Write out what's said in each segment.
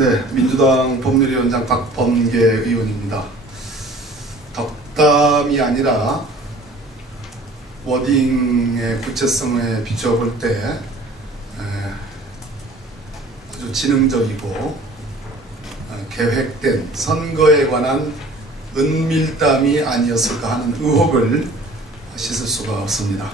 네, 민주당 법률위원장 박범계 의원입니다. 덕담이 아니라 워딩의 구체성에 비춰볼 때 아주 지능적이고 계획된 선거에 관한 은밀담이 아니었을까 하는 의혹을 씻을 수가 없습니다.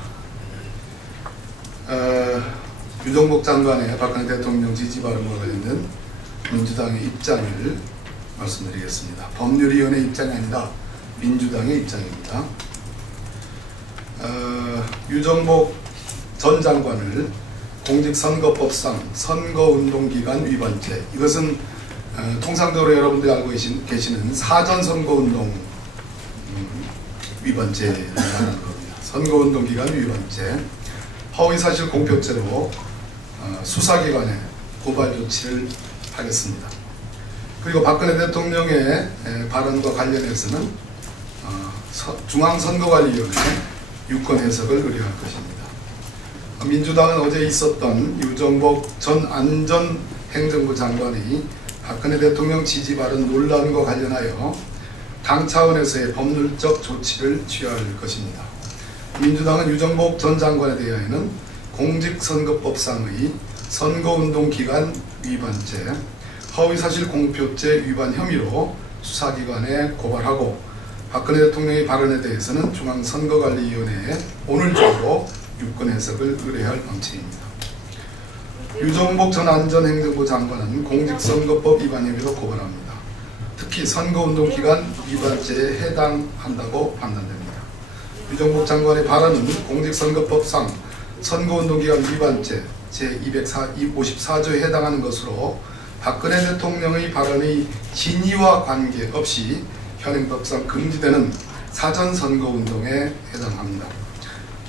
유정복 장관의 박근혜 대통령 지지 발언과 관련된 민주당의 입장을 말씀드리겠습니다. 법률위원회 입장이 아니라 민주당의 입장입니다. 유정복 전 장관을 공직선거법상 선거운동기간 위반죄, 이것은 통상적으로 여러분들이 알고 계시는 사전선거운동 위반죄라는 겁니다. 선거운동기간 위반죄, 허위사실 공표죄로 수사기관에 고발 조치를 하겠습니다. 그리고 박근혜 대통령의 발언과 관련해서는 중앙선거관리위원회 유권 해석을 의뢰할 것입니다. 민주당은 어제 있었던 유정복 전 안전행정부 장관의 박근혜 대통령 지지 발언 논란과 관련하여 당 차원에서의 법률적 조치를 취할 것입니다. 민주당은 유정복 전 장관에 대하여는 공직선거법상의 선거운동기간 위반죄, 허위사실 공표죄 위반 혐의로 수사기관에 고발하고, 박근혜 대통령의 발언에 대해서는 중앙선거관리위원회에 오늘 중으로 유권 해석을 의뢰할 방침입니다. 유정복 전 안전행정부 장관은 공직선거법 위반 혐의로 고발합니다. 특히 선거운동기간 위반죄에 해당한다고 판단됩니다. 유정복 장관의 발언은 공직선거법상 선거운동기간 위반죄 제254조에 해당하는 것으로 박근혜 대통령의 발언의 진위와 관계없이 현행법상 금지되는 사전선거운동에 해당합니다.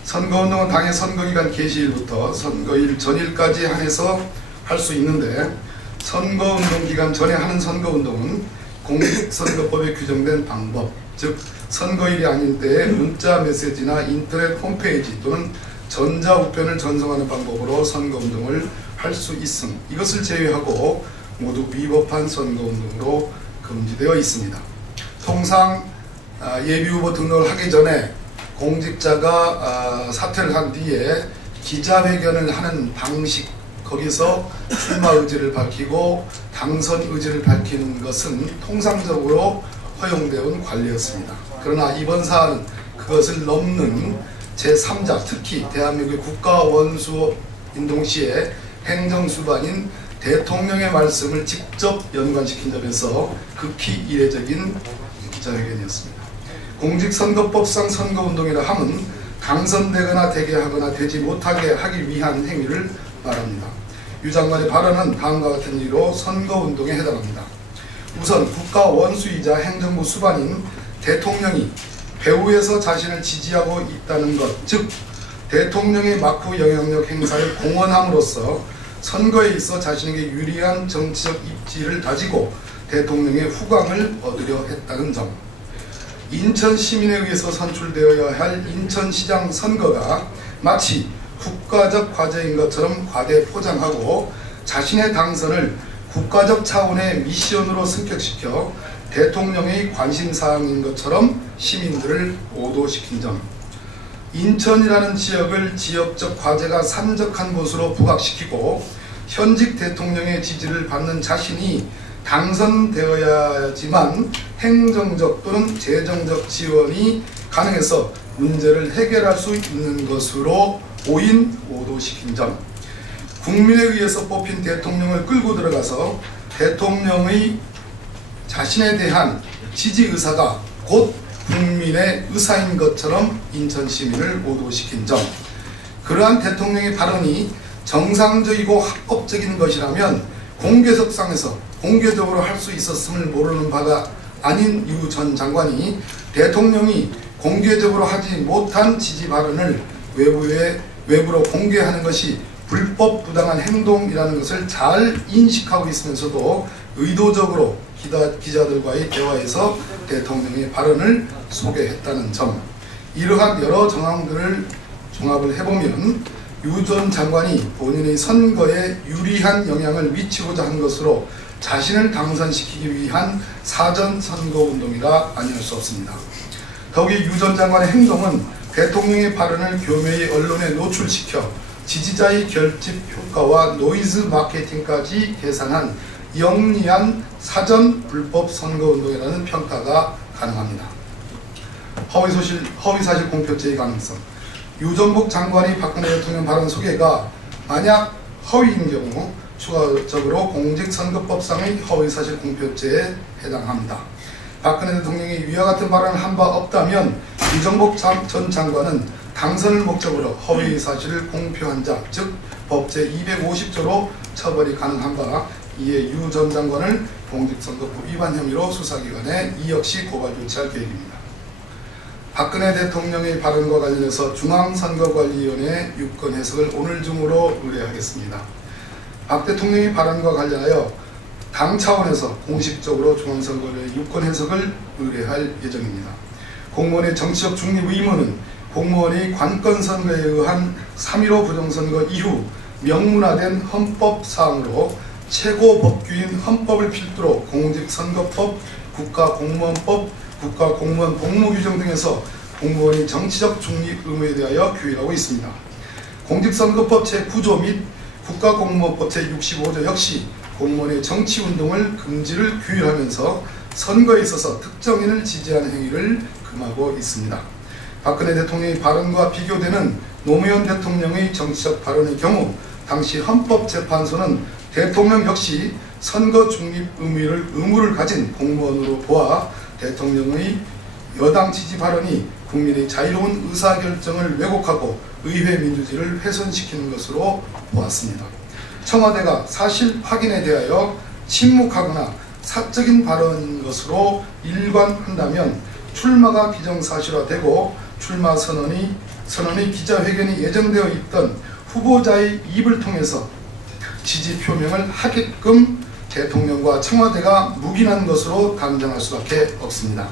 선거운동은 당의 선거기간 개시일부터 선거일 전일까지 한해서 할 수 있는데, 선거운동기간 전에 하는 선거운동은 공직선거법에 규정된 방법, 즉 선거일이 아닌 때에 문자 메시지나 인터넷 홈페이지 또는 전자우편을 전송하는 방법으로 선거운동을 할 수 있음, 이것을 제외하고 모두 위법한 선거운동으로 금지되어 있습니다. 통상 예비후보 등록을 하기 전에 공직자가 사퇴를 한 뒤에 기자회견을 하는 방식, 거기서 출마 의지를 밝히고 당선 의지를 밝히는 것은 통상적으로 허용되어 온 관례였습니다. 그러나 이번 사안은 그것을 넘는 제3자, 특히 대한민국의 국가원수인동 시의 행정수반인 대통령의 말씀을 직접 연관시킨 점에서 극히 이례적인 기자회견이었습니다. 공직선거법상 선거운동이라 함은 당선되거나 되게 하거나 되지 못하게 하기 위한 행위를 말합니다. 유 장관의 발언은 다음과 같은 이유로 선거운동에 해당합니다. 우선 국가원수이자 행정부 수반인 대통령이 배후에서 자신을 지지하고 있다는 것, 즉 대통령의 막후 영향력 행사를 공언함으로써 선거에 있어 자신에게 유리한 정치적 입지를 다지고 대통령의 후광을 얻으려 했다는 점, 인천 시민에 의해서 선출되어야 할 인천시장 선거가 마치 국가적 과제인 것처럼 과대 포장하고 자신의 당선을 국가적 차원의 미션으로 승격시켜 대통령의 관심사항인 것처럼 시민들을 오도시킨 점, 인천이라는 지역을 지역적 과제가 산적한 곳으로 부각시키고 현직 대통령의 지지를 받는 자신이 당선되어야지만 행정적 또는 재정적 지원이 가능해서 문제를 해결할 수 있는 것으로 오인 오도시킨 점, 국민에 의해서 뽑힌 대통령을 끌고 들어가서 대통령의 자신에 대한 지지 의사가 곧 국민의 의사인 것처럼 인천 시민을 오도시킨 점, 그러한 대통령의 발언이 정상적이고 합법적인 것이라면 공개석상에서 공개적으로 할 수 있었음을 모르는 바가 아닌 유 전 장관이 대통령이 공개적으로 하지 못한 지지 발언을 외부로 공개하는 것이 불법 부당한 행동이라는 것을 잘 인식하고 있으면서도 의도적으로 기자들과의 대화에서 대통령의 발언을 소개했다는 점, 이러한 여러 정황들을 종합을 해보면 유 전 장관이 본인의 선거에 유리한 영향을 미치고자 한 것으로 자신을 당선시키기 위한 사전 선거운동이라 아니할 수 없습니다. 더욱이 유 전 장관의 행동은 대통령의 발언을 교묘히 언론에 노출시켜 지지자의 결집 효과와 노이즈 마케팅까지 계산한 영리한 사전 불법 선거운동이라는 평가가 가능합니다. 허위사실 공표죄의 가능성. 유정복 장관의 박근혜 대통령 발언 소개가 만약 허위인 경우 추가적으로 공직선거법상의 허위사실 공표죄에 해당합니다. 박근혜 대통령이 위와 같은 발언을 한 바 없다면 유정복 전 장관은 당선을 목적으로 허위사실을 공표한 자, 즉 법제 250조로 처벌이 가능한 바, 이에 유 전 장관을 공직선거법 위반 혐의로 수사기관에 이 역시 고발 조치할 계획입니다. 박근혜 대통령의 발언과 관련해서 중앙선거관리위원회 유권 해석을 오늘 중으로 의뢰하겠습니다. 박 대통령의 발언과 관련하여 당 차원에서 공식적으로 중앙선거관리위원회 유권 해석을 의뢰할 예정입니다. 공무원의 정치적 중립 의무는 공무원이 관건선거에 의한 3.15 부정선거 이후 명문화된 헌법사항으로 최고법규인 헌법을 필두로 공직선거법, 국가공무원법, 국가공무원 복무규정 등에서 공무원이 정치적 중립 의무에 대하여 규율하고 있습니다. 공직선거법 제9조 및 국가공무원법 제65조 역시 공무원의 정치운동을 금지를 규율하면서 선거에 있어서 특정인을 지지하는 행위를 금하고 있습니다. 박근혜 대통령의 발언과 비교되는 노무현 대통령의 정치적 발언의 경우 당시 헌법재판소는 대통령 역시 선거 중립 의무를 가진 공무원으로 보아 대통령의 여당 지지 발언이 국민의 자유로운 의사결정을 왜곡하고 의회 민주주의를 훼손시키는 것으로 보았습니다. 청와대가 사실 확인에 대하여 침묵하거나 사적인 발언인 것으로 일관한다면 출마가 기정사실화되고 출마 선언의 기자회견이 예정되어 있던 후보자의 입을 통해서 지지 표명을 하게끔 대통령과 청와대가 묵인한 것으로 단정할 수밖에 없습니다.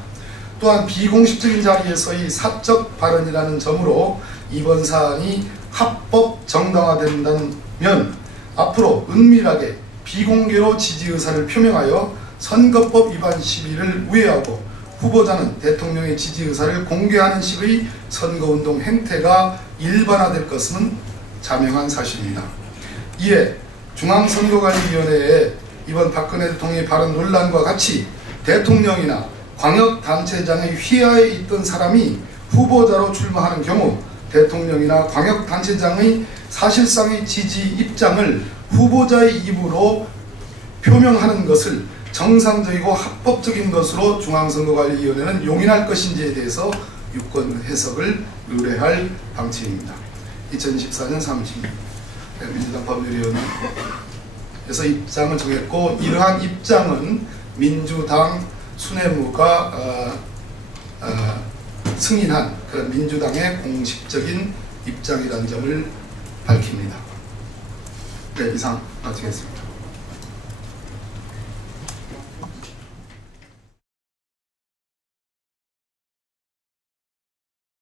또한 비공식적인 자리에서의 사적 발언이라는 점으로 이번 사안이 합법 정당화된다면 앞으로 은밀하게 비공개로 지지 의사를 표명하여 선거법 위반 시비를 우회하고 후보자는 대통령의 지지 의사를 공개하는 식의 선거운동 행태가 일반화될 것은 자명한 사실입니다. 이에 중앙선거관리위원회에 이번 박근혜 대통령의 발언 논란과 같이 대통령이나 광역단체장의 휘하에 있던 사람이 후보자로 출마하는 경우 대통령이나 광역단체장의 사실상의 지지 입장을 후보자의 입으로 표명하는 것을 정상적이고 합법적인 것으로 중앙선거관리위원회는 용인할 것인지에 대해서 유권 해석을 의뢰할 방침입니다. 2014년 3월 민주당 법률위원회에서 입장을 정했고 이러한 입장은 민주당 수뇌부가 승인한 그런 민주당의 공식적인 입장이라는 점을 밝힙니다. 네, 이상 마치겠습니다.